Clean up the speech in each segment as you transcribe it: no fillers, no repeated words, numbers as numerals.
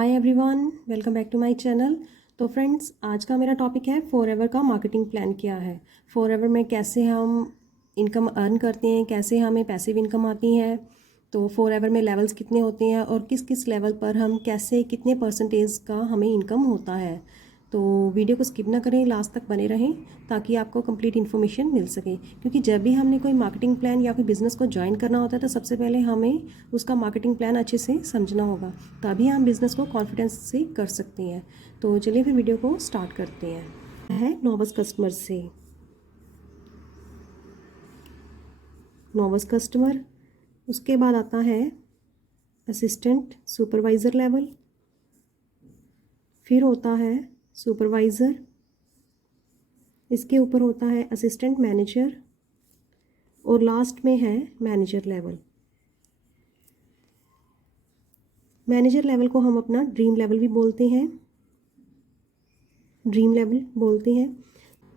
Hi everyone, welcome back to my channel. तो friends, आज का मेरा टॉपिक है फॉरएवर का मार्केटिंग प्लान क्या है। फॉरएवर में कैसे हम इनकम अर्न करते हैं, कैसे हमें पैसिव इनकम आती है, तो फॉरएवर में लेवल्स कितने होते हैं और किस किस लेवल पर हम कैसे कितने परसेंटेज का हमें इनकम होता है। तो वीडियो को स्किप ना करें, लास्ट तक बने रहें ताकि आपको कंप्लीट इन्फॉर्मेशन मिल सके। क्योंकि जब भी हमने कोई मार्केटिंग प्लान या कोई बिज़नेस को ज्वाइन करना होता है तो सबसे पहले हमें उसका मार्केटिंग प्लान अच्छे से समझना होगा, तभी हम बिज़नेस को कॉन्फिडेंस से कर सकते हैं। तो चलिए फिर वीडियो को स्टार्ट करते हैं। है नोवस कस्टमर से। नोवस कस्टमर, उसके बाद आता है असिस्टेंट सुपरवाइज़र लेवल, फिर होता है सुपरवाइज़र, इसके ऊपर होता है असिस्टेंट मैनेजर और लास्ट में है मैनेजर लेवल। मैनेजर लेवल को हम अपना ड्रीम लेवल भी बोलते हैं, ड्रीम लेवल बोलते हैं।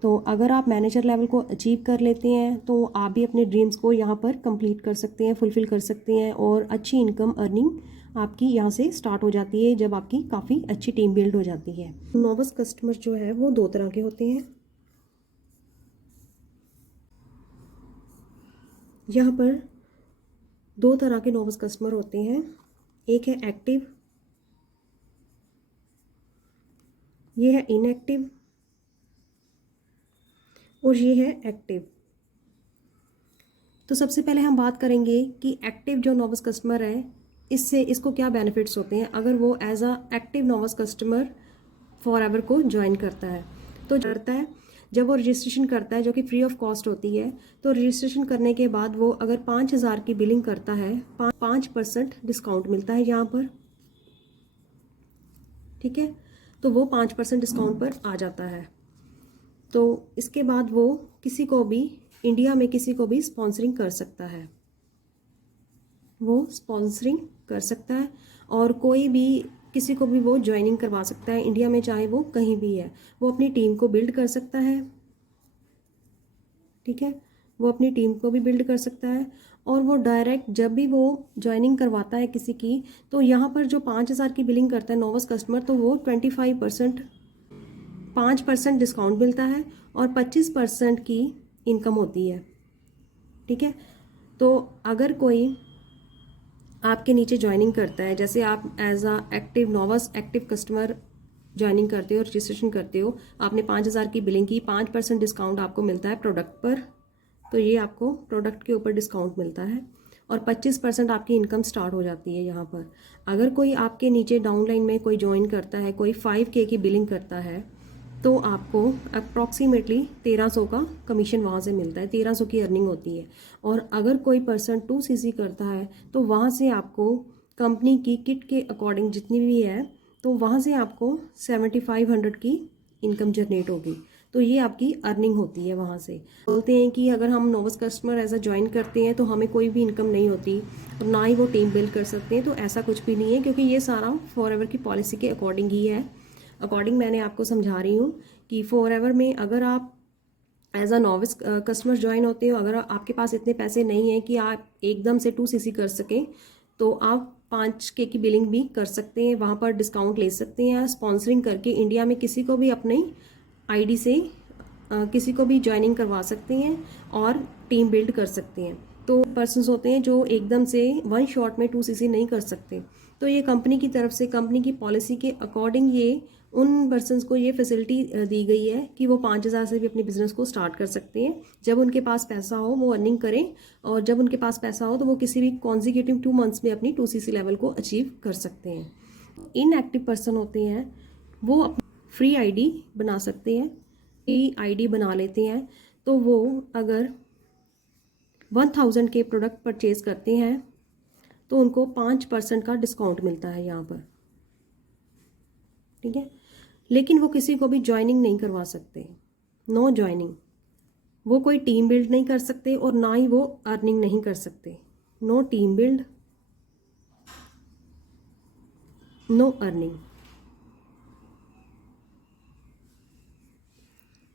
तो अगर आप मैनेजर लेवल को अचीव कर लेते हैं तो आप भी अपने ड्रीम्स को यहाँ पर कंप्लीट कर सकते हैं, फुलफ़िल कर सकते हैं और अच्छी इनकम अर्निंग आपकी यहाँ से स्टार्ट हो जाती है जब आपकी काफ़ी अच्छी टीम बिल्ड हो जाती है। नोवस कस्टमर जो है वो दो तरह के होते हैं। यहाँ पर दो तरह के नोवस कस्टमर होते हैं, एक है एक्टिव, ये है इनएक्टिव और ये है एक्टिव। तो सबसे पहले हम बात करेंगे कि एक्टिव जो नोवस कस्टमर है इसको क्या बेनिफिट्स होते हैं अगर वो as a active Novus customer forever को ज्वाइन करता है। तो करता है जब वो रजिस्ट्रेशन करता है जो कि फ्री ऑफ कॉस्ट होती है, तो रजिस्ट्रेशन करने के बाद वो अगर 5,000 की बिलिंग करता है 5% डिस्काउंट मिलता है यहाँ पर, ठीक है। तो वो 5% डिस्काउंट पर आ जाता है। तो इसके बाद वो किसी को भी इंडिया में किसी को भी स्पॉन्सरिंग कर सकता है, वो स्पॉन्सरिंग कर सकता है और कोई भी किसी को भी वो ज्वाइनिंग करवा सकता है इंडिया में, चाहे वो कहीं भी है। वो अपनी टीम को बिल्ड कर सकता है, ठीक है, वो अपनी टीम को भी बिल्ड कर सकता है और वो डायरेक्ट जब भी वो ज्वाइनिंग करवाता है किसी की, तो यहाँ पर जो 5,000 की बिलिंग करता है नोवस कस्टमर, तो वो 5% डिस्काउंट मिलता है और 25% की इनकम होती है, ठीक है। तो अगर कोई आपके नीचे ज्वाइनिंग करता है, जैसे आप as a active Novus active customer joining करते हो, रजिस्ट्रेशन करते हो, आपने 5,000 की बिलिंग की, 5% डिस्काउंट आपको मिलता है प्रोडक्ट पर, तो ये आपको प्रोडक्ट के ऊपर डिस्काउंट मिलता है और 25% आपकी इनकम स्टार्ट हो जाती है यहाँ पर। अगर कोई आपके नीचे डाउनलाइन में कोई ज्वाइन करता है, कोई 5K की बिलिंग करता है, तो आपको अप्रॉक्सीमेटली 1300 का कमीशन वहाँ से मिलता है, 1300 की अर्निंग होती है। और अगर कोई पर्सन 2CC करता है तो वहाँ से आपको कंपनी की किट के अकॉर्डिंग जितनी भी है, तो वहाँ से आपको 7500 की इनकम जनरेट होगी। तो ये आपकी अर्निंग होती है वहाँ से। बोलते हैं कि अगर हम नोवस कस्टमर ऐसा ज्वाइन करते हैं तो हमें कोई भी इनकम नहीं होती और ना ही वो टीम बिल्ड कर सकते हैं, तो ऐसा कुछ भी नहीं है, क्योंकि ये सारा फॉरएवर की पॉलिसी के अकॉर्डिंग ही है। अकॉर्डिंग मैंने आपको समझा रही हूँ कि फॉरएवर में अगर आप as a novice customer join होते हो, अगर आपके पास इतने पैसे नहीं हैं कि आप एकदम से 2CC कर सकें, तो आप 5K की बिलिंग भी कर सकते हैं, वहाँ पर डिस्काउंट ले सकते हैं, स्पॉन्सरिंग करके इंडिया में किसी को भी अपनी आईडी से किसी को भी ज्वाइनिंग करवा सकते हैं और टीम बिल्ड कर सकते हैं। तो पर्सन्स होते हैं जो एकदम से वन शॉट में 2CC नहीं कर सकते, तो ये कंपनी की तरफ से, कंपनी की पॉलिसी के अकॉर्डिंग ये उन पर्सन्स को ये फैसिलिटी दी गई है कि वो 5,000 से भी अपने बिजनेस को स्टार्ट कर सकते हैं। जब उनके पास पैसा हो वो अर्निंग करें, और जब उनके पास पैसा हो तो वो किसी भी कॉन्जिक्यूटिव 2 मंथ्स में अपनी 2CC लेवल को अचीव कर सकते हैं। इनएक्टिव पर्सन होते हैं वो अपनी फ्री आईडी बना सकते हैं, फ्री आईडी बना लेते हैं, तो वो अगर 1000 के प्रोडक्ट परचेज करते हैं तो उनको 5% का डिस्काउंट मिलता है यहाँ पर, ठीक है। लेकिन वो किसी को भी ज्वाइनिंग नहीं करवा सकते, नो ज्वाइनिंग। वो कोई टीम बिल्ड नहीं कर सकते और ना ही वो अर्निंग नहीं कर सकते। No team build, no earning.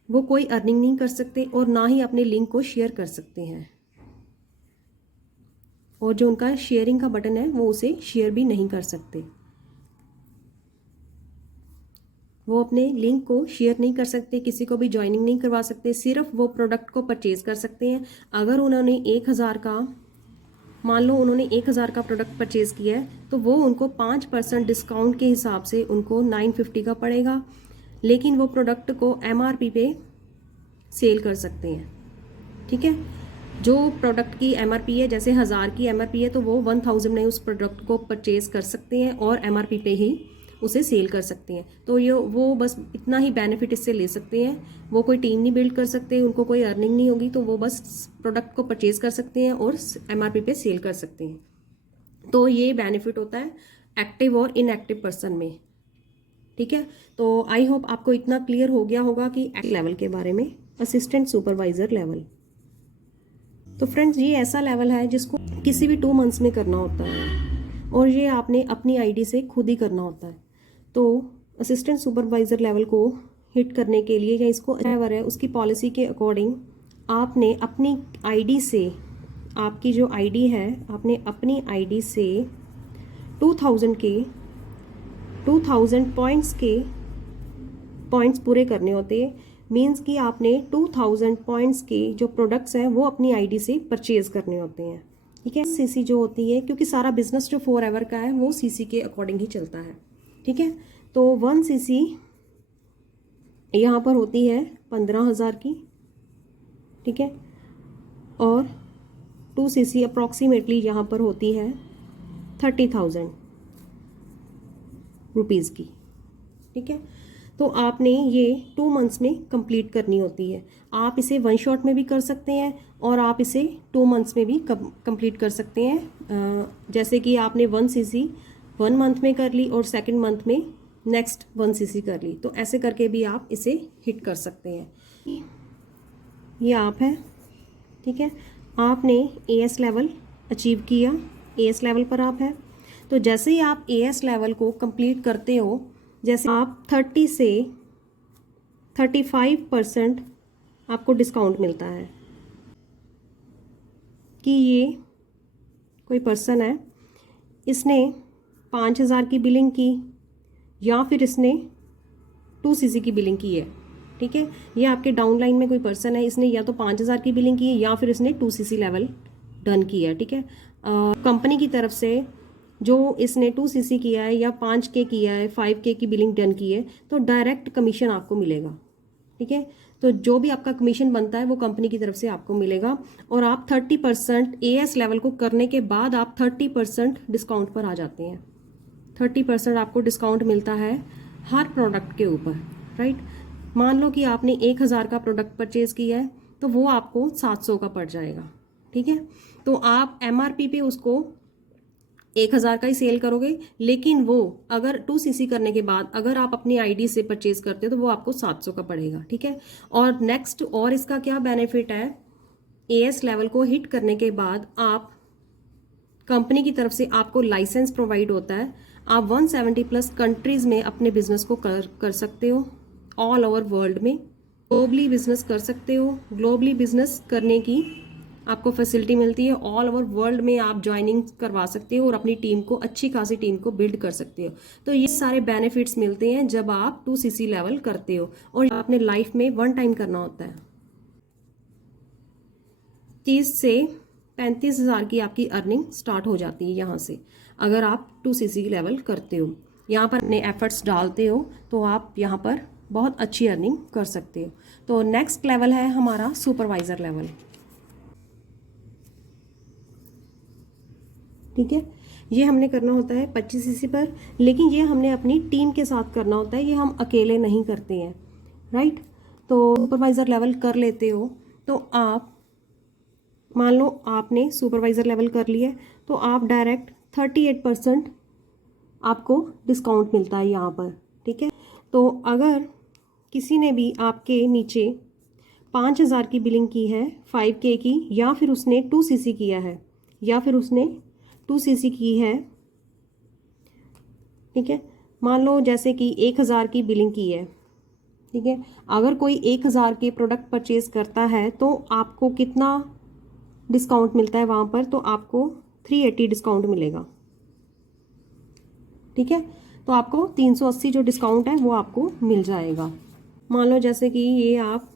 वो कोई अर्निंग नहीं कर सकते और ना ही अपने लिंक को शेयर कर सकते हैं, और जो उनका शेयरिंग का बटन है वो उसे शेयर भी नहीं कर सकते। वो अपने लिंक को शेयर नहीं कर सकते, किसी को भी ज्वाइनिंग नहीं करवा सकते, सिर्फ वो प्रोडक्ट को परचेज कर सकते हैं। अगर उन्होंने 1000 का, मान लो उन्होंने 1000 का प्रोडक्ट परचेज किया है तो वो उनको 5% डिस्काउंट के हिसाब से उनको 950 का पड़ेगा, लेकिन वो प्रोडक्ट को MRP पे सेल कर सकते हैं। ठीक है, जो प्रोडक्ट की MRP है, जैसे 1000 की MRP है तो वो 1000 में उस प्रोडक्ट को परचेज कर सकते हैं और MRP पे ही उसे सेल कर सकते हैं। तो ये वो बस इतना ही बेनिफिट इससे ले सकते हैं। वो कोई टीम नहीं बिल्ड कर सकते, उनको कोई अर्निंग नहीं होगी, तो वो बस प्रोडक्ट को परचेज कर सकते हैं और MRP पे सेल कर सकते हैं। तो ये बेनिफिट होता है एक्टिव और इनएक्टिव पर्सन में। ठीक है, तो आई होप आपको इतना क्लियर हो गया होगा कि लेवल के बारे में, असिस्टेंट सुपरवाइजर लेवल। तो फ्रेंड्स, ये ऐसा लेवल है जिसको किसी भी 2 मंथ्स में करना होता है और ये आपने अपनी आईडी से खुद ही करना होता है। तो असिस्टेंट सुपरवाइजर लेवल को हिट करने के लिए, या इसको ड्राइवर है उसकी पॉलिसी के अकॉर्डिंग, आपने अपनी आईडी से, आपकी जो आईडी है, आपने अपनी आईडी से 2000 पॉइंट्स पूरे करने होते हैं। मीन्स कि आपने 2000 पॉइंट्स के जो प्रोडक्ट्स हैं वो अपनी आईडी से परचेज करने होते हैं। ठीक है, सीसी जो होती है, क्योंकि सारा बिजनेस जो फॉरएवर का है वो सीसी के अकॉर्डिंग ही चलता है। ठीक है, तो 1 सीसी यहाँ पर होती है 15,000 की। ठीक है, और 2 सीसी अप्रॉक्सीमेटली यहाँ पर होती है 30,000 रुपीज़ की। ठीक है, तो आपने ये 2 मंथ्स में कंप्लीट करनी होती है। आप इसे 1 शॉट में भी कर सकते हैं और आप इसे 2 मंथ्स में भी कंप्लीट कर सकते हैं। जैसे कि आपने 1 सीसी 1 मंथ में कर ली और सेकंड मंथ में नेक्स्ट 1 सीसी कर ली, तो ऐसे करके भी आप इसे हिट कर सकते हैं। ये आप है। ठीक है, आपने AS लेवल अचीव किया, AS लेवल पर आप है। तो जैसे ही आप AS लेवल को कंप्लीट करते हो, जैसे आप 30 से 35% आपको डिस्काउंट मिलता है कि ये कोई पर्सन है, इसने 5000 की बिलिंग की या फिर इसने 2 सीसी की बिलिंग की है। ठीक है, ये आपके डाउनलाइन में कोई पर्सन है, इसने या तो 5000 की बिलिंग की है या फिर इसने 2 सीसी लेवल डन किया है। ठीक है, कंपनी की तरफ से जो इसने 2 सीसी किया है या 5K किया है, 5K की बिलिंग डन की है, तो डायरेक्ट कमीशन आपको मिलेगा। ठीक है, तो जो भी आपका कमीशन बनता है वो कंपनी की तरफ से आपको मिलेगा। और आप 30% AS लेवल को करने के बाद आप 30% डिस्काउंट पर आ जाते हैं। 30% आपको डिस्काउंट मिलता है हर प्रोडक्ट के ऊपर। राइट, मान लो कि आपने 1000 का प्रोडक्ट परचेज किया है तो वो आपको 700 का पड़ जाएगा। ठीक है, तो आप MRP पे उसको 1000 का ही सेल करोगे, लेकिन वो अगर 2 सीसी करने के बाद अगर आप अपनी आईडी से परचेज करते हो तो वो आपको 700 का पड़ेगा। ठीक है, और नेक्स्ट और इसका क्या बेनिफिट है, AS लेवल को हिट करने के बाद आप कंपनी की तरफ से आपको लाइसेंस प्रोवाइड होता है। आप 170+ कंट्रीज में अपने बिजनेस को कर सकते हो, ऑल ओवर वर्ल्ड में ग्लोबली बिजनेस कर सकते हो। ग्लोबली बिजनेस करने की आपको फैसिलिटी मिलती है, ऑल ओवर वर्ल्ड में आप ज्वाइनिंग करवा सकते हो और अपनी टीम को, अच्छी खासी टीम को बिल्ड कर सकते हो। तो ये सारे बेनिफिट्स मिलते हैं जब आप 2 सीसी लेवल करते हो, और आपने लाइफ में 1 टाइम करना होता है। 30 से 35,000 की आपकी अर्निंग स्टार्ट हो जाती है यहाँ से, अगर आप 2 सीसी लेवल करते हो, यहाँ पर अपने एफर्ट्स डालते हो तो आप यहाँ पर बहुत अच्छी अर्निंग कर सकते हो। तो नेक्स्ट लेवल है हमारा सुपरवाइजर लेवल। ठीक है, ये हमने करना होता है 25 सीसी पर, लेकिन ये हमने अपनी टीम के साथ करना होता है, ये हम अकेले नहीं करते हैं। राइट, तो सुपरवाइज़र लेवल कर लेते हो तो आप मान लो आपने सुपरवाइज़र लेवल कर लिया तो आप डायरेक्ट 38% आपको डिस्काउंट मिलता है यहाँ पर। ठीक है, तो अगर किसी ने भी आपके नीचे 5000 की बिलिंग की है, 5K की, या फिर उसने 2 सीसी किया है, या फिर उसने 2 सीसी की है। ठीक है, मान लो जैसे कि 1000 की बिलिंग की है। ठीक है, अगर कोई 1000 के प्रोडक्ट परचेज करता है तो आपको कितना डिस्काउंट मिलता है वहाँ पर, तो आपको 380 डिस्काउंट मिलेगा। ठीक है, तो आपको 380 जो डिस्काउंट है वो आपको मिल जाएगा। मान लो जैसे कि ये आप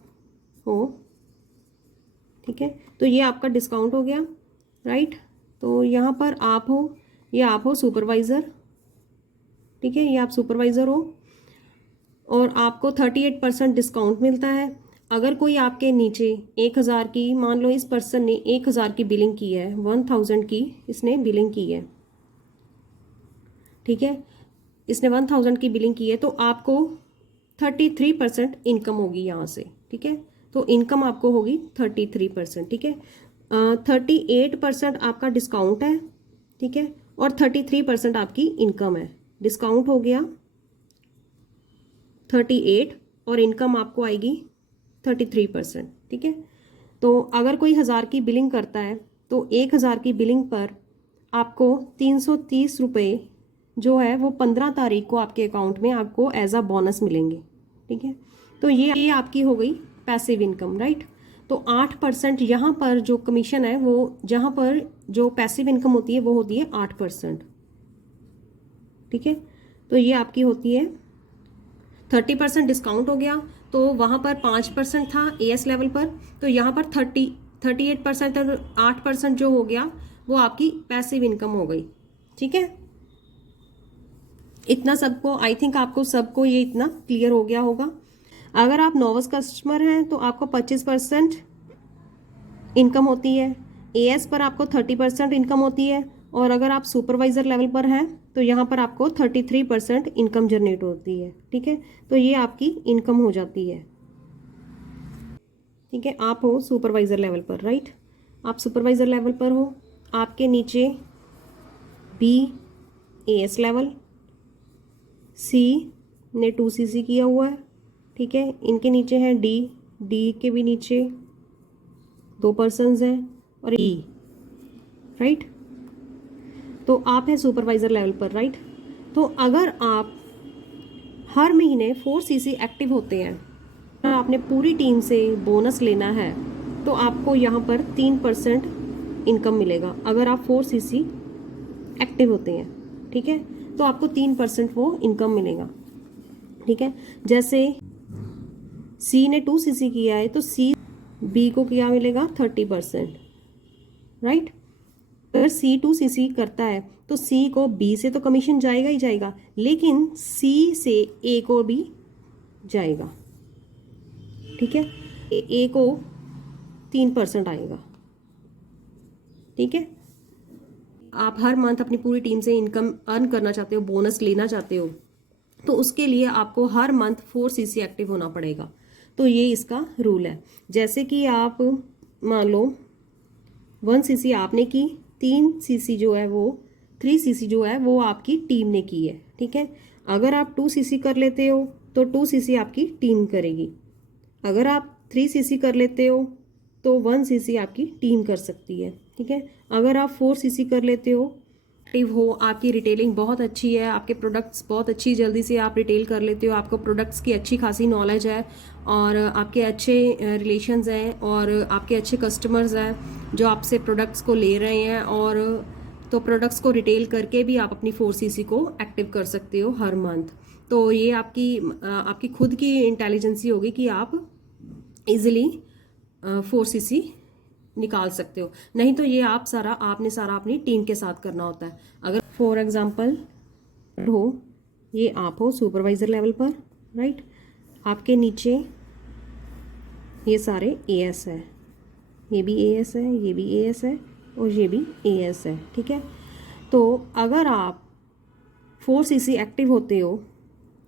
हो, ठीक है, तो ये आपका डिस्काउंट हो गया, राइट। तो यहाँ पर आप हो, ये आप हो सुपरवाइज़र, ठीक है, ये आप सुपरवाइज़र हो और आपको 38% डिस्काउंट मिलता है। अगर कोई आपके नीचे 1000 की, मान लो इस पर्सन ने 1000 की बिलिंग की है, 1000 की इसने बिलिंग की है, ठीक है, इसने 1000 की बिलिंग की है, तो आपको 33% इनकम होगी यहाँ से, ठीक है। तो इनकम आपको होगी 33%, ठीक है। 38% आपका डिस्काउंट है, ठीक है, और 33% आपकी इनकम है। डिस्काउंट हो गया 38 और इनकम आपको आएगी 33%, ठीक है। तो अगर कोई 1000 की बिलिंग करता है तो 1000 की बिलिंग पर आपको 330 रुपये जो है वो 15 तारीख को आपके अकाउंट में आपको एज अ बोनस मिलेंगे, ठीक है। तो ये आपकी हो गई पैसिव इनकम, राइट। तो 8% यहाँ पर जो कमीशन है वो, जहाँ पर जो पैसिव इनकम होती है वो होती है 8%, ठीक है। तो ये आपकी होती है 30% डिस्काउंट हो गया, तो वहाँ पर 5% था एएस लेवल पर, तो यहाँ पर 38% और 8% जो हो गया वो आपकी पैसिव इनकम हो गई, ठीक है। इतना सबको, आई थिंक आपको सबको ये इतना क्लियर हो गया होगा। अगर आप नोवस कस्टमर हैं तो आपको 25% इनकम होती है, एएस पर आपको 30% इनकम होती है, और अगर आप सुपरवाइज़र लेवल पर हैं तो यहाँ पर आपको 33% इनकम जनरेट होती है, ठीक है। तो ये आपकी इनकम हो जाती है, ठीक है। आप हो सुपरवाइज़र लेवल पर, राइट, आप सुपरवाइज़र लेवल पर हो, आपके नीचे बी एएस लेवल, सी ने 2cc किया हुआ है, ठीक है। इनके नीचे है डी के भी नीचे 2 पर्सन्स हैं, और ई, राइट। तो आप है सुपरवाइज़र लेवल पर, राइट। तो अगर आप हर महीने 4cc एक्टिव होते हैं और आपने पूरी टीम से बोनस लेना है तो आपको यहाँ पर 3% इनकम मिलेगा। अगर आप 4cc एक्टिव होते हैं, ठीक है, तो आपको 3% वो इनकम मिलेगा, ठीक है। जैसे सी ने 2cc किया है तो सी बी को क्या मिलेगा 30%, राइट। अगर सी 2cc करता है तो सी को बी से तो कमीशन जाएगा ही जाएगा, लेकिन सी से ए को भी जाएगा, ठीक है। ए को 3% आएगा, ठीक है। आप हर मंथ अपनी पूरी टीम से इनकम अर्न करना चाहते हो, बोनस लेना चाहते हो, तो उसके लिए आपको हर मंथ 4cc एक्टिव होना पड़ेगा। तो ये इसका रूल है। जैसे कि आप मान लो 1cc आपने की, 3cc जो है वो 3cc जो है वो आपकी टीम ने की है, ठीक है। अगर आप 2cc कर लेते हो तो 2cc आपकी टीम करेगी। अगर आप 3cc कर लेते हो तो 1cc आपकी टीम कर सकती है, ठीक है। अगर आप 4cc कर लेते हो, एक्टिव हो, आपकी रिटेलिंग बहुत अच्छी है, आपके प्रोडक्ट्स बहुत अच्छी जल्दी से आप रिटेल कर लेते हो, आपको प्रोडक्ट्स की अच्छी खासी नॉलेज है और आपके अच्छे रिलेशंस हैं और आपके अच्छे कस्टमर्स हैं जो आपसे प्रोडक्ट्स को ले रहे हैं, और तो प्रोडक्ट्स को रिटेल करके भी आप अपनी 4cc को एक्टिव कर सकते हो हर मंथ। तो ये आपकी खुद की इंटेलिजेंसी होगी कि आप इजीली 4cc निकाल सकते हो। नहीं तो ये आपने सारा अपनी टीम के साथ करना होता है। अगर फॉर एग्जांपल हो, ये आप हो सुपरवाइज़र लेवल पर, राइट, आपके नीचे ये सारे एएस है, ये भी एएस है, ये भी एएस है और ये भी एएस है, ठीक है। तो अगर आप 4cc एक्टिव होते हो,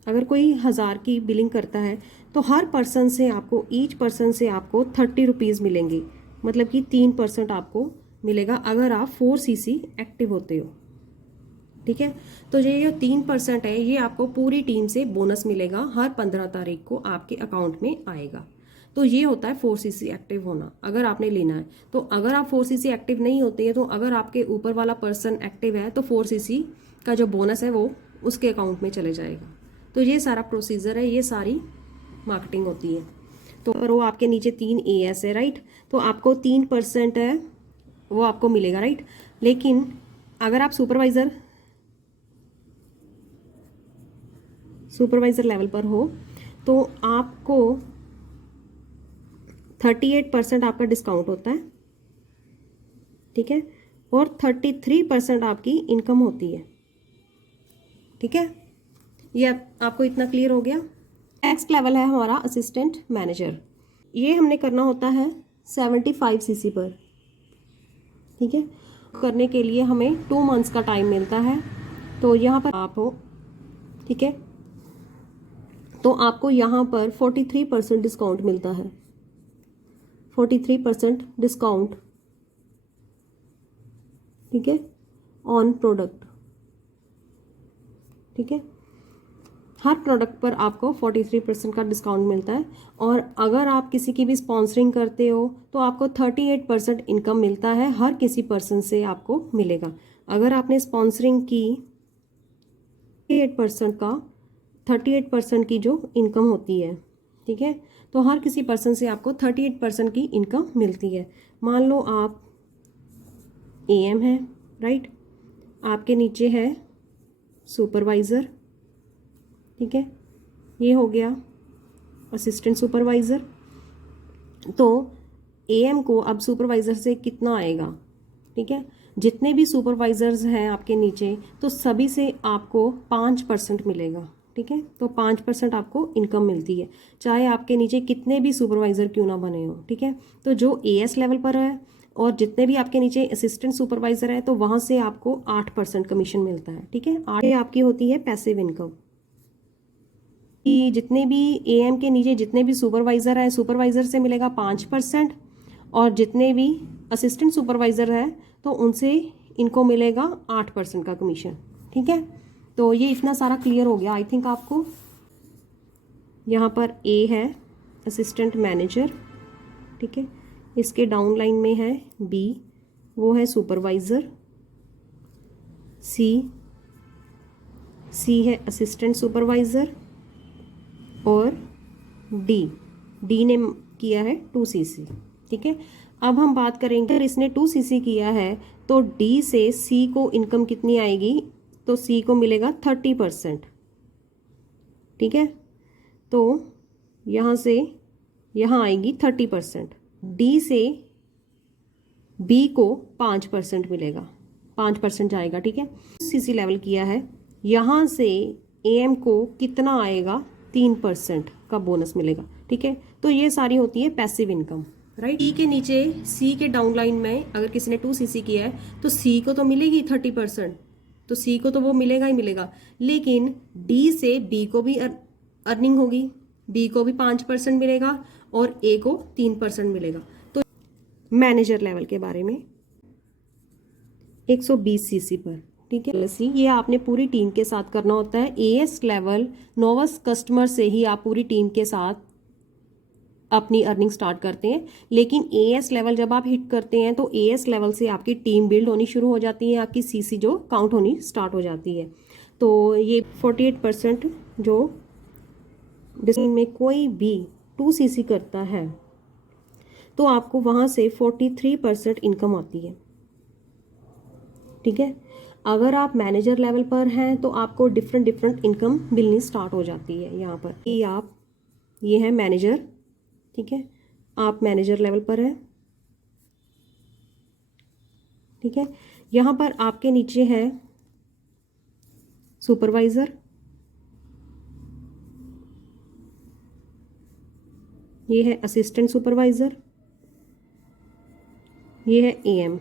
अगर कोई 1000 की बिलिंग करता है तो हर पर्सन से आपको, ईच पर्सन से आपको 30 रुपीज़ मिलेंगे, मतलब कि 3% आपको मिलेगा अगर आप 4cc एक्टिव होते हो, ठीक है। तो ये जो 3% है ये आपको पूरी टीम से बोनस मिलेगा, हर 15 तारीख को आपके अकाउंट में आएगा। तो ये होता है 4cc एक्टिव होना, अगर आपने लेना है। तो अगर आप 4cc एक्टिव नहीं होते हैं तो अगर आपके ऊपर वाला पर्सन एक्टिव है तो 4cc का जो बोनस है वो उसके अकाउंट में चले जाएगा। तो ये सारा प्रोसीजर है, ये सारी मार्केटिंग होती है। तो अगर वो आपके नीचे 3 एएस है, राइट, तो आपको 3% है वो आपको मिलेगा, राइट। लेकिन अगर आप सुपरवाइज़र सुपरवाइज़र लेवल पर हो तो आपको 38% आपका डिस्काउंट होता है, ठीक है, और 33% आपकी इनकम होती है, ठीक है। ये आपको इतना क्लियर हो गया। नेक्स्ट लेवल है हमारा असिस्टेंट मैनेजर। ये हमने करना होता है 75 सीसी पर, ठीक है। करने के लिए हमें 2 मंथ्स का टाइम मिलता है। तो यहाँ पर आप हो, ठीक है, तो आपको यहाँ पर 43% डिस्काउंट मिलता है, 43% डिस्काउंट, ठीक है, ऑन प्रोडक्ट, ठीक है। हर प्रोडक्ट पर आपको 43% का डिस्काउंट मिलता है। और अगर आप किसी की भी स्पॉन्सरिंग करते हो तो आपको 38% इनकम मिलता है, हर किसी पर्सन से आपको मिलेगा। अगर आपने स्पॉन्सरिंग की 38% का, 38% की जो इनकम होती है, ठीक है, तो हर किसी पर्सन से आपको 38% की इनकम मिलती है। मान लो आप एएम है, राइट, आपके नीचे है सुपरवाइज़र, ठीक है, ये हो गया असिस्टेंट सुपरवाइज़र। तो एएम को अब सुपरवाइज़र से कितना आएगा, ठीक है, जितने भी सुपरवाइज़र्स हैं आपके नीचे तो सभी से आपको 5% मिलेगा, ठीक है। तो 5% आपको इनकम मिलती है, चाहे आपके नीचे कितने भी सुपरवाइज़र क्यों ना बने हो, ठीक है। तो जो एएस लेवल पर है और जितने भी आपके नीचे असिस्टेंट सुपरवाइज़र है तो वहाँ से आपको 8% कमीशन मिलता है, ठीक है। 8 आपकी होती है पैसिव इनकम। कि जितने भी एएम के नीचे जितने भी सुपरवाइज़र है, सुपरवाइज़र से मिलेगा 5%, और जितने भी असिस्टेंट सुपरवाइज़र है तो उनसे इनको मिलेगा 8% का कमीशन, ठीक है। तो ये इतना सारा क्लियर हो गया आई थिंक आपको। यहाँ पर ए है असिस्टेंट मैनेजर, ठीक है, इसके डाउन लाइन में है बी, वो है सुपरवाइज़र, सी है असिस्टेंट सुपरवाइज़र, और डी ने किया है 2 सीसी, ठीक है। अब हम बात करेंगे, अगर इसने 2 सीसी किया है तो डी से सी को इनकम कितनी आएगी, तो सी को मिलेगा 30%, ठीक है। तो यहाँ से यहाँ आएगी 30%, डी से बी को 5% मिलेगा, 5% जाएगा, ठीक है। सीसी लेवल किया है, यहाँ से एएम को कितना आएगा, 3% का बोनस मिलेगा, ठीक है। तो ये सारी होती है पैसिव इनकम, राइट। डी के नीचे सी के डाउन लाइन में अगर किसी ने 2 सीसी किया है तो सी को तो मिलेगी 30%, तो सी को तो वो मिलेगा ही मिलेगा, लेकिन डी से बी को भी अर्निंग होगी, बी को भी 5% मिलेगा और ए को 3% मिलेगा। तो मैनेजर लेवल के बारे में 120 सीसी पर, ठीक है। ये आपने पूरी टीम के साथ करना होता है। एएस लेवल नोवस कस्टमर से ही आप पूरी टीम के साथ अपनी अर्निंग स्टार्ट करते हैं, लेकिन एएस लेवल जब आप हिट करते हैं तो एएस लेवल से आपकी टीम बिल्ड होनी शुरू हो जाती है, आपकी सीसी जो काउंट होनी स्टार्ट हो जाती है। तो ये 48% जो में कोई भी 2 सीसी करता है तो आपको वहाँ से 43% इनकम आती है, ठीक है। अगर आप मैनेजर लेवल पर हैं तो आपको डिफरेंट इनकम मिलनी स्टार्ट हो जाती है। यहाँ पर ये है मैनेजर, ठीक है, आप मैनेजर लेवल पर है, ठीक है। यहाँ पर आपके नीचे है सुपरवाइज़र, ये है असिस्टेंट सुपरवाइज़र, ये है एएम,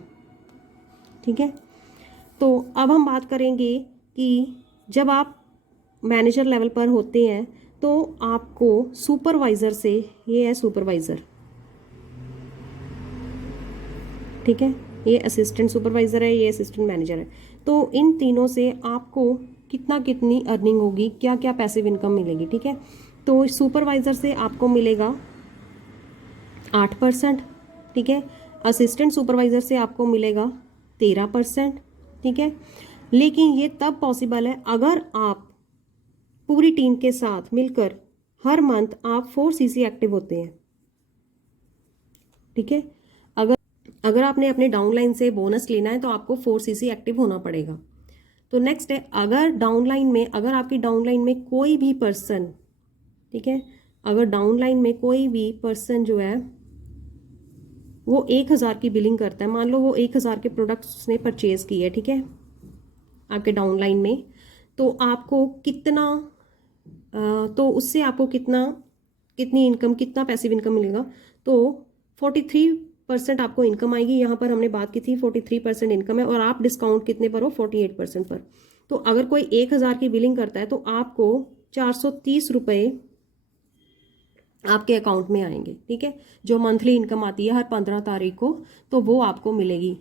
ठीक है। तो अब हम बात करेंगे कि जब आप मैनेजर लेवल पर होते हैं तो आपको सुपरवाइज़र से, ये है सुपरवाइज़र, ठीक है, ये असिस्टेंट सुपरवाइज़र है, ये असिस्टेंट मैनेजर है। तो इन तीनों से आपको कितनी अर्निंग होगी, क्या क्या पैसिव इनकम मिलेगी, ठीक है। तो सुपरवाइज़र से आपको मिलेगा 8%, ठीक है। असिस्टेंट सुपरवाइज़र से आपको मिलेगा 13%, ठीक है। लेकिन ये तब पॉसिबल है अगर आप पूरी टीम के साथ मिलकर हर मंथ आप 4 सीसी एक्टिव होते हैं, ठीक है। अगर आपने अपने डाउनलाइन से बोनस लेना है तो आपको 4 सीसी एक्टिव होना पड़ेगा। तो नेक्स्ट है, अगर डाउनलाइन में, अगर आपकी डाउनलाइन में कोई भी पर्सन, ठीक है, अगर डाउनलाइन में कोई भी पर्सन जो है वो 1000 की बिलिंग करता है, मान लो वो 1000 के प्रोडक्ट्स उसने परचेज किए, ठीक है, आपके डाउनलाइन में, तो आपको कितना तो उससे आपको कितनी इनकम, कितना पैसिव इनकम मिलेगा, तो 43% आपको इनकम आएगी। यहाँ पर हमने बात की थी 43% इनकम है, और आप डिस्काउंट कितने पर हो, 48% पर। तो अगर कोई 1000 की बिलिंग करता है तो आपको 430 रुपये आपके अकाउंट में आएंगे, ठीक है, जो मंथली इनकम आती है हर 15 तारीख को, तो वो आपको मिलेगी।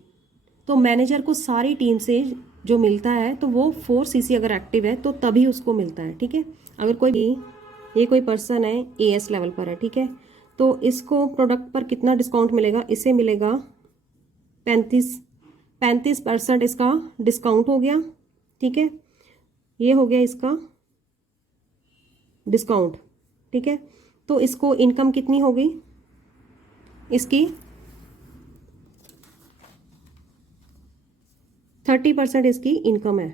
तो मैनेजर को सारी टीम से जो मिलता है तो वो 4cc अगर एक्टिव है तो तभी उसको मिलता है, ठीक है। अगर कोई पर्सन है AS लेवल पर है, ठीक है, तो इसको प्रोडक्ट पर कितना डिस्काउंट मिलेगा, इसे मिलेगा 35% इसका डिस्काउंट हो गया, ठीक है, ये हो गया इसका डिस्काउंट, ठीक है। तो इसको इनकम कितनी होगी इसकी, 30% इसकी इनकम है,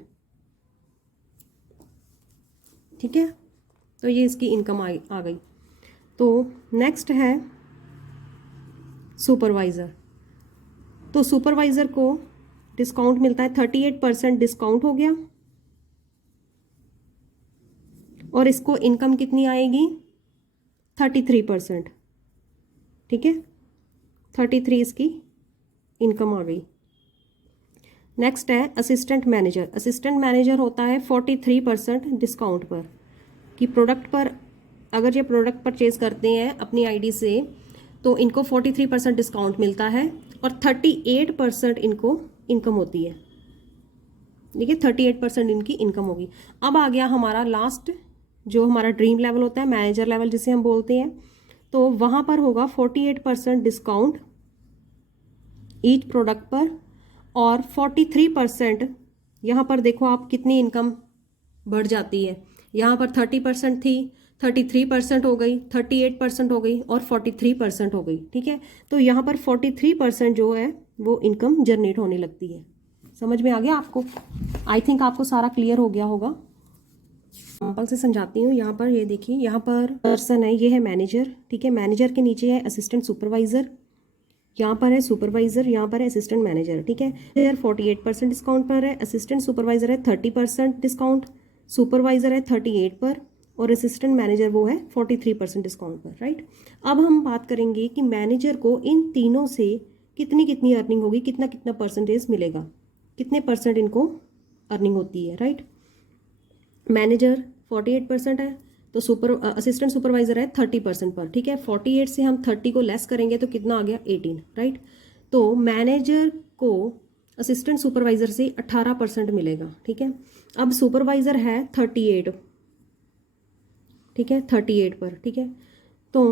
ठीक है। तो ये इसकी इनकम आ गई। तो नेक्स्ट है सुपरवाइज़र। तो सुपरवाइज़र को डिस्काउंट मिलता है, 38% डिस्काउंट हो गया, और इसको इनकम कितनी आएगी, 33%, ठीक है, 33 इसकी इनकम आ गई। नेक्स्ट है असिस्टेंट मैनेजर। असिस्टेंट मैनेजर होता है 43% डिस्काउंट पर, कि प्रोडक्ट पर अगर ये प्रोडक्ट परचेज करते हैं अपनी आईडी से तो इनको 43% डिस्काउंट मिलता है, और 38% इनको इनकम होती है, ठीक है, 38% इनकी इनकम होगी। अब आ गया हमारा लास्ट, जो हमारा ड्रीम लेवल होता है, मैनेजर लेवल जिसे हम बोलते हैं। तो वहाँ पर होगा 48% डिस्काउंट ईच प्रोडक्ट पर, और 43% यहाँ पर देखो आप कितनी इनकम बढ़ जाती है, यहाँ पर 30% थी, 33% हो गई, 38% हो गई, और 43% हो गई, ठीक है। तो यहाँ पर 43% जो है वो इनकम जनरेट होने लगती है। समझ में आ गया आपको? आई थिंक आपको सारा क्लियर हो गया होगा। एग्जाम्पल से समझाती हूँ। यहाँ पर ये देखिए, यहाँ पर पर्सन है, ये है मैनेजर, ठीक है, मैनेजर के नीचे है असिस्टेंट सुपरवाइजर, यहाँ पर है सुपरवाइजर, यहाँ पर है असिस्टेंट मैनेजर, ठीक है। 48% डिस्काउंट पर है, असिस्टेंट सुपरवाइजर है 30% डिस्काउंट, सुपरवाइजर है 38 पर, और असिस्टेंट मैनेजर वो है 43% डिस्काउंट पर, राइट। अब हम बात करेंगे कि मैनेजर को इन तीनों से कितनी कितनी अर्निंग होगी, कितना कितना परसेंटेज मिलेगा, कितने परसेंट इनको अर्निंग होती है, राइट। मैनेजर 48% है, तो असिस्टेंट सुपरवाइजर है 30% पर, ठीक है। 48 से हम 30 को लेस करेंगे तो कितना आ गया, 18, राइट। तो मैनेजर को असिस्टेंट सुपरवाइजर से 18% मिलेगा, ठीक है। अब सुपरवाइजर है 38, ठीक है, 38 पर, ठीक है। तो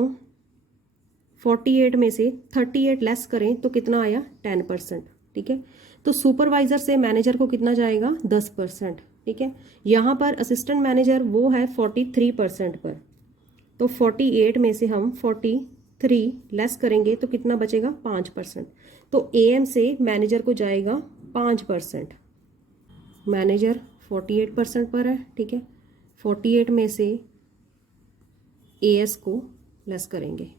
48 में से 38 लेस करें तो कितना आया, 10%, ठीक है। तो सुपरवाइजर से मैनेजर को कितना जाएगा, 10%, ठीक है। यहाँ पर असिस्टेंट मैनेजर वो है 43% पर, तो 48 में से हम 43 लेस करेंगे तो कितना बचेगा, 5%। तो AM से मैनेजर को जाएगा 5%। मैनेजर 48% पर है, ठीक है, 48 में से AS को लेस करेंगे,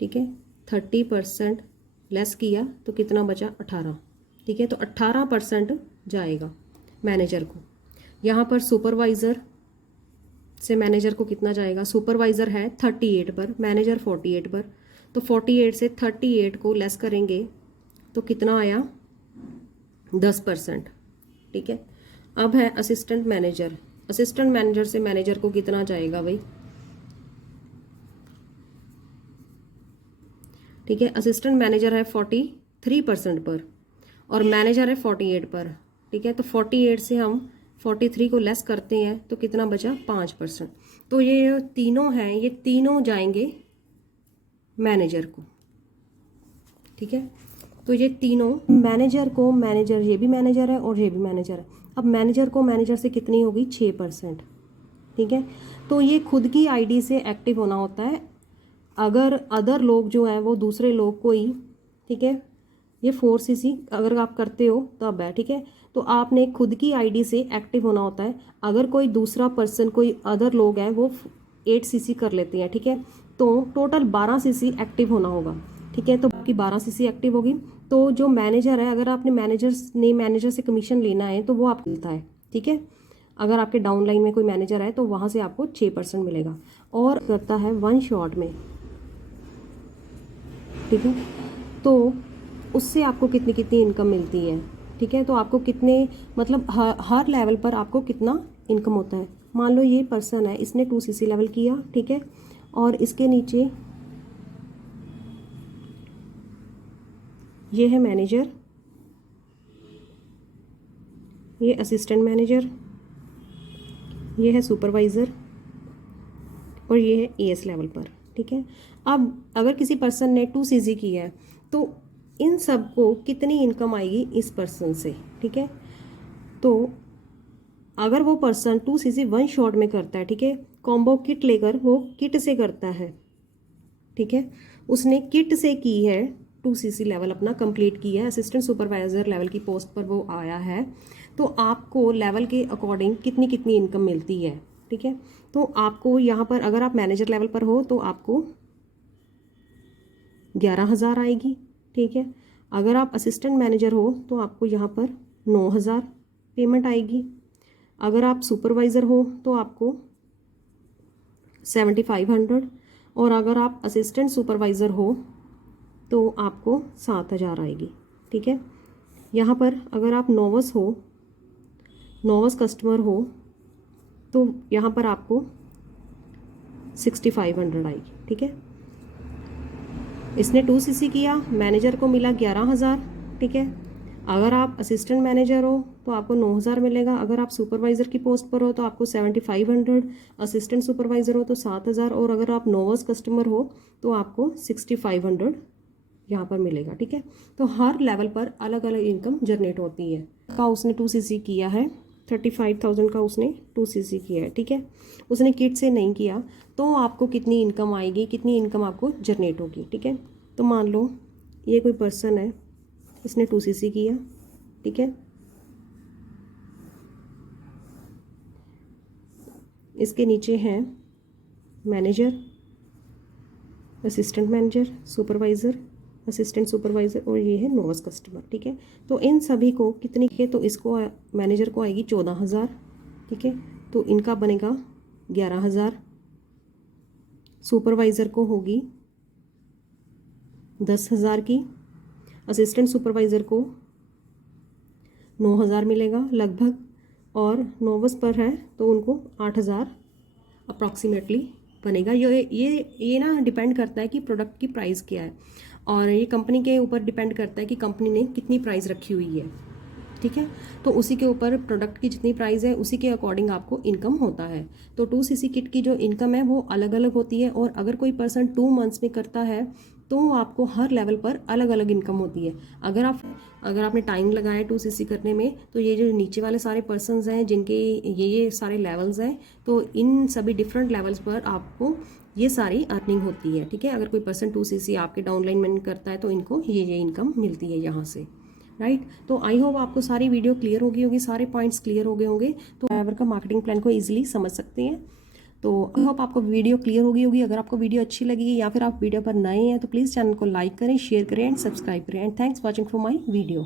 ठीक है, 30% लेस किया तो कितना बचा, 18, ठीक है। तो 18% जाएगा मैनेजर को। यहाँ पर सुपरवाइज़र से मैनेजर को कितना जाएगा, सुपरवाइज़र है 38 पर, मैनेजर 48 पर, तो 48 से 38 को लेस करेंगे तो कितना आया, 10%, ठीक है। अब है असिस्टेंट मैनेजर। असिस्टेंट मैनेजर से मैनेजर को कितना जाएगा भाई, ठीक है। असिस्टेंट मैनेजर है 43% पर, और मैनेजर है 48 पर, ठीक है। तो 48 से हम 43 को लेस करते हैं तो कितना बचा, 5%। तो ये तीनों हैं, ये तीनों जाएंगे मैनेजर को, ठीक है। तो ये तीनों मैनेजर को, मैनेजर ये भी मैनेजर है और ये भी मैनेजर है। अब मैनेजर को मैनेजर से कितनी होगी, 6%, ठीक है। तो ये खुद की आईडी से एक्टिव होना होता है। अगर अदर लोग जो हैं वो दूसरे लोग कोई, ठीक है, ये 4cc अगर आप करते हो तब है, ठीक है। तो आपने खुद की आईडी से एक्टिव होना होता है। अगर कोई दूसरा पर्सन, कोई अदर लोग हैं, वो 8 सीसी कर लेते हैं, ठीक है, तो टोटल 12 सीसी एक्टिव होना होगा, ठीक है। तो आपकी 12 सीसी एक्टिव होगी। तो जो मैनेजर है, अगर आपने मैनेजर से कमीशन लेना है तो वो आपको मिलता है, ठीक है। अगर आपके डाउनलाइन में कोई मैनेजर है तो वहाँ से आपको 6% मिलेगा, और करता है 1 शॉट में, ठीक है। तो उससे आपको कितनी कितनी इनकम मिलती है, ठीक है। तो आपको कितने, मतलब हर लेवल पर आपको कितना इनकम होता है। मान लो ये पर्सन है, इसने 2 सीसी लेवल किया, ठीक है, और इसके नीचे ये है मैनेजर, ये असिस्टेंट मैनेजर, ये है सुपरवाइज़र, और ये है एएस लेवल पर, ठीक है। अब अगर किसी पर्सन ने 2 सीसी किया है तो इन सब को कितनी इनकम आएगी इस पर्सन से, ठीक है। तो अगर वो पर्सन 2 सीसी 1 शॉट में करता है, ठीक है, कॉम्बो किट लेकर वो किट से करता है, ठीक है, उसने किट से की है 2 सीसी लेवल अपना कंप्लीट किया है, असिस्टेंट सुपरवाइजर लेवल की पोस्ट पर वो आया है, तो आपको लेवल के अकॉर्डिंग कितनी कितनी इनकम मिलती है, ठीक है। तो आपको यहाँ पर अगर आप मैनेजर लेवल पर हो तो आपको 11,000 आएगी, ठीक है। अगर आप असिस्टेंट मैनेजर हो तो आपको यहाँ पर 9,000 पेमेंट आएगी। अगर आप सुपरवाइज़र हो तो आपको 7,500, और अगर आप असिस्टेंट सुपरवाइज़र हो तो आपको 7,000 आएगी, ठीक है। यहाँ पर अगर आप नोवस कस्टमर हो तो यहाँ पर आपको 6,500 आएगी, ठीक है। इसने 2 सीसी किया, मैनेजर को मिला 11,000, ठीक है। अगर आप असिस्टेंट मैनेजर हो तो आपको 9,000 मिलेगा। अगर आप सुपरवाइज़र की पोस्ट पर हो तो आपको 7,500, असिस्टेंट सुपरवाइज़र हो तो 7,000, और अगर आप नोवस कस्टमर हो तो आपको 6,500 यहाँ पर मिलेगा, ठीक है। तो हर लेवल पर अलग अलग इनकम जनरेट होती है। का उसने 2 सीसी किया है, 35,000 का उसने 2 सीसी किया है, ठीक है। उसने किट से नहीं किया तो आपको कितनी इनकम आएगी, कितनी इनकम आपको जनरेट होगी, ठीक है। तो मान लो ये कोई पर्सन है, इसने 2 सीसी किया, ठीक है, इसके नीचे हैं manager, assistant manager, supervisor, assistant supervisor, और ये है नोवस कस्टमर, ठीक है। तो इन सभी को कितनी के, तो इसको मैनेजर को आएगी 14,000, ठीक है, तो इनका बनेगा 11,000। सुपरवाइज़र को होगी 10,000 की, असिस्टेंट सुपरवाइज़र को 9,000 मिलेगा लगभग, और नोवस पर है तो उनको 8,000 अप्रॉक्सीमेटली बनेगा। ये ना डिपेंड करता है कि प्रोडक्ट की प्राइस क्या है, और ये कंपनी के ऊपर डिपेंड करता है कि कंपनी ने कितनी प्राइस रखी हुई है, ठीक है। तो उसी के ऊपर प्रोडक्ट की जितनी प्राइस है उसी के अकॉर्डिंग आपको इनकम होता है। तो 2 सीसी किट की जो इनकम है वो अलग अलग होती है, और अगर कोई पर्सन 2 मंथ्स में करता है तो आपको हर लेवल पर अलग अलग इनकम होती है। अगर आपने टाइम लगाया 2 सीसी करने में, तो ये जो नीचे वाले सारे पर्सनस हैं जिनके ये सारे लेवल्स हैं, तो इन सभी डिफरेंट लेवल्स पर आपको ये सारी अर्निंग होती है, ठीक है। अगर कोई पर्सन 2 सीसी आपके डाउनलाइन में करता है तो इनको ये इनकम मिलती है यहाँ से, राइट। तो आई होप आपको सारी वीडियो क्लियर होगी, सारे पॉइंट्स क्लियर हो गए होंगे, तो ड्राइवर का मार्केटिंग प्लान को ईजिली समझ सकते हैं। तो आई होप आपको वीडियो क्लियर होगी। अगर आपको वीडियो अच्छी लगी या फिर आप वीडियो पर नए हैं तो प्लीज़ चैनल को लाइक करें, शेयर करें एंड सब्सक्राइब करें। And thanks watching for my video.